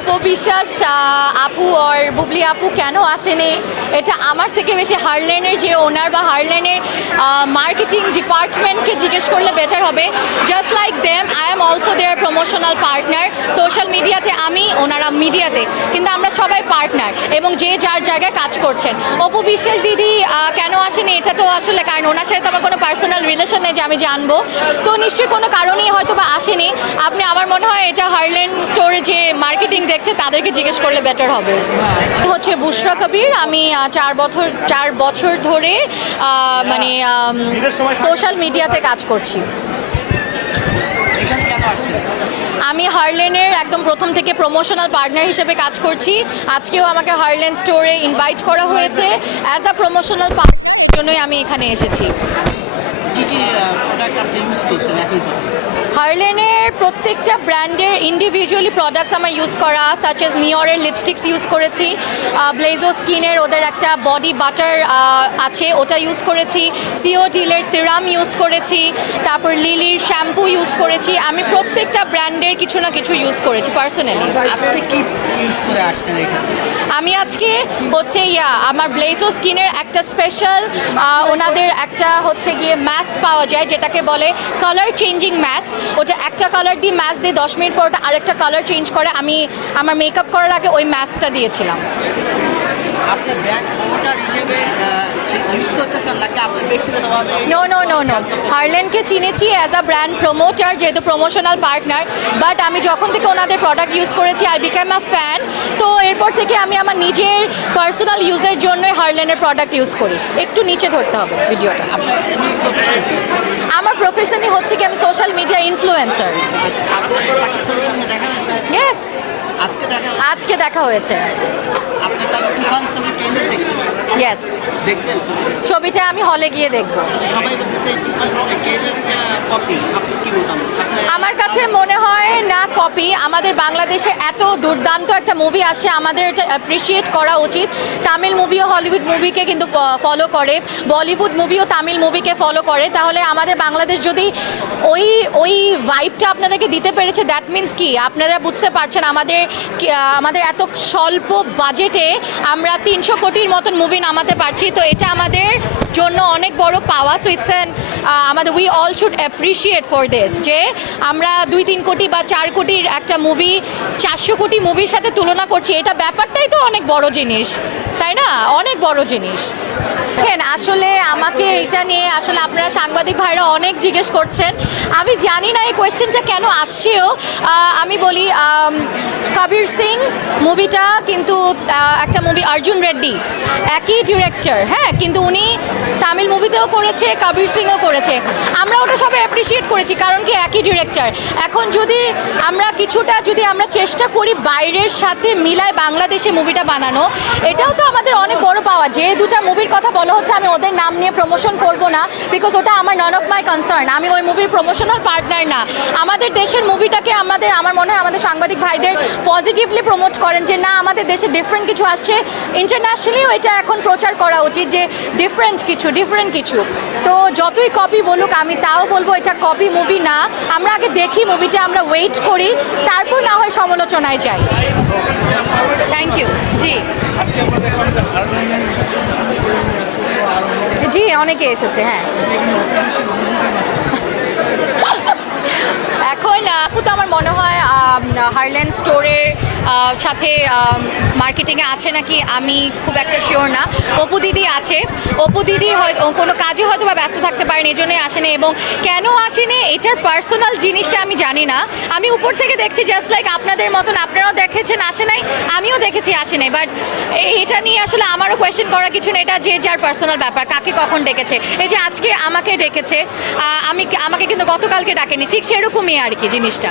উপবিশ্বাস আপু আর বুবলি আপু কেন আসেনি? এটা আমার থেকে বেশি হারলেনের যে ওনার বা হারলেনের মার্কেটিং ডিপার্টমেন্টকে জিজ্ঞেস করলে বেটার হবে। Just like them I am also their promotional partner social মিডিয়াতে আমি, ওনারা মিডিয়াতে কিন্তু আমরা সবাই পার্টনার এবং যে যার জায়গায় কাজ করছেন। অপু বিশ্বাস দিদি কেন আসেনি? এটা তো আসলে কারণ ওনার সাথে তো আমার কোনো পার্সোনাল রিলেশন নেই যে আমি জানব। তো নিশ্চয়ই কোনো কারণেই হয়তো বা আসেনি। আপনি, আমার মনে হয় এটা হারলেন স্টোরে যে মার্কেটিং দেখছে, তাদেরকে জিজ্ঞেস করলে বেটার হবে। হচ্ছে বুশরা কবির, আমি চার বছর চার বছর ধরে মানে সোশ্যাল মিডিয়াতে কাজ করছি। আমি হারলেনের একদম প্রথম থেকে প্রমোশনাল পার্টনার হিসেবে কাজ করছি। আজকেও আমাকে হারলেন স্টোরে ইনভাইট করা হয়েছে। অ্যাজ আ প্রমোশনাল পার্টনার জন্যই আমি এখানে এসেছি। কি কি প্রোডাক্ট আপনি ইউজ করছেন এখন হারলেনের প্রত্যেকটা ব্র্যান্ডের ইন্ডিভিজুয়ালি প্রোডাক্টস আমার ইউজ করা সাচ এস নিয়রের লিপস্টিক্স ইউজ করেছি ব্লেজো স্কিনের ওদের একটা বডি বাটার আছে ওটা ইউজ করেছি সিও ডিলের সিরাম ইউজ করেছি তারপর লিলির শ্যাম্পু ইউজ করেছি আমি প্রত্যেকটা ব্র্যান্ডের কিছু না কিছু ইউজ করেছি পার্সোনালি আজকে কি ইউজ করে আসছেন এখানে? আমি আজকে হচ্ছে ইয়া আমার ব্লেজো স্কিনের একটা স্পেশাল ওনাদের একটা হচ্ছে গিয়ে মাস্ক পাওয়া যায় যেটাকে বলে কালার চেঞ্জিং মাস্ক ওটা একটা কালার দিয়ে মাস্ক দিয়ে দশ মিনিট পর ওটা আরেকটা কালার চেঞ্জ করে। আমি আমার মেকআপ করার আগে ওই মাস্কটা দিয়েছিলাম। আপনি ব্র্যান্ড প্রমোটার হিসেবে ইউজ করতেছেন নাকি আপনি ব্যক্তিগতভাবে নো নো নো নো হারলেনকে চিনেছি অ্যাজ আ ব্র্যান্ড প্রমোটার যেহেতু প্রমোশনাল পার্টনার বাট আমি যখন থেকে ওনাদের প্রোডাক্ট ইউজ করেছি আই বিকাম আ ফ্যান তো এরপর থেকে আমি আমার নিজের পার্সোনাল ইউজের জন্য হারলেনের প্রোডাক্ট ইউজ করি। একটু নিচে ধরতে হবে ভিডিওটা। আমার প্রফেশনই হচ্ছে কি আমি সোশ্যাল মিডিয়া ইনফ্লুয়েন্সার আজকে দেখা হয়েছে? ইয়েস ছবিটা আমি হলে গিয়ে দেখব। আচ্ছা আমার কাছে মনে হয় না কপি আমাদের বাংলাদেশে এত দুর্দান্ত একটা মুভি আসে আমাদের এটা অ্যাপ্রিসিয়েট করা উচিত। তামিল মুভিও হলিউড মুভিকে কিন্তু ফলো করে। বলিউড মুভিও তামিল মুভিকে ফলো করে। তাহলে আমাদের বাংলাদেশ যদি ওই ওই ভাইবটা আপনাদেরকে দিতে পেরেছে দ্যাট মিন্স কি? আপনারা বুঝতে পারছেন আমাদের আমাদের এত স্বল্প বাজেটে আমরা তিনশো কোটির মতন মুভি নামাতে পারছি। তো এটা আমাদের জন্য অনেক বড় পাওয়া সো ইটস অ্যান আমাদের we all should appreciate for this যে আমরা দুই, তিন কোটি বা চার কোটির একটা মুভি চারশো কোটি মুভির সাথে তুলনা করছি। এটা ব্যাপারটাই তো অনেক বড় জিনিস, তাই না? অনেক বড় জিনিস। দেখেন, আসলে আমাকে এটা নিয়ে আসলে আপনারা সাংবাদিক ভাইরা অনেক জিজ্ঞেস করছেন। আমি জানি না এই কোয়েশ্চেনটা কেন আসছেও। আমি বলি কবির সিং মুভিটা কিন্তু একটা মুভি অর্জুন রেড্ডি, একই ডিরেক্টর হ্যাঁ কিন্তু উনি তামিল মুভিতেও করেছে, কবির সিংও করেছে। আমরা ওটা সবাই অ্যাপ্রিসিয়েট করেছি, কারণ কি একই ডিরেক্টর এখন যদি আমরা কিছুটা, যদি আমরা চেষ্টা করি বাইরের সাথে মিলায় বাংলাদেশে মুভিটা বানানো, এটাও তো আমাদের অনেক বড় পাওয়া। যে দুটা মুভির কথা বলা হচ্ছে, আমি ওদের নাম নিয়ে প্রমোশন করব না বিকজ ওটা আমার নন অফ মাই কনসার্ন আমি ওই মুভির প্রমোশনাল পার্টনার না। আমাদের দেশের মুভিটাকে আমাদের, আমার মনে হয় আমাদের সাংবাদিক ভাইদের পজিটিভলি প্রমোট করেন যে, না, আমাদের দেশে ডিফারেন্ট কিছু আসছে। ইন্টারন্যাশনালিও এটা এখন প্রচার করা উচিত যে ডিফারেন্ট কিছু ডিফারেন্ট কিছু। তো যতই কপি বলুক, আমি তাও বলব এটা কপি মুভি না। আমরা আগে দেখি মুভিটা আমরা ওয়েট করি। তারপর না হয় সমালোচনায় যাই। থ্যাংক ইউ জি। জি, অনেকে এসেছে হ্যাঁ। এখন আপু তো আমার মনে হয় হারলেন স্টোরের সাথে মার্কেটিংয়ে আছে নাকি? আমি খুব একটা শিওর না। অপু দিদি আছে। অপু দিদি হয় কোনো কাজে হয়তো বা ব্যস্ত থাকতে পারেন, এই জন্যই আসেনি এবং কেন আসেনি? এটার পার্সোনাল জিনিসটা আমি জানি না। আমি উপর থেকে দেখছি জাস্ট লাইক আপনাদের মতন। আপনারাও দেখেছেন, আসে নাই। আমিও দেখেছি, আসে নাই। বাট এটা নিয়ে আসলে আমারও কোয়েশ্চেন করার কিছু না এটা যে যার পার্সোনাল ব্যাপার, কাকে কখন ডেকেছে? এই যে আজকে আমাকে ডেকেছে আমি, আমাকে কিন্তু গতকালকে ডাকেনি। ঠিক সেরকমই আর কি জিনিসটা।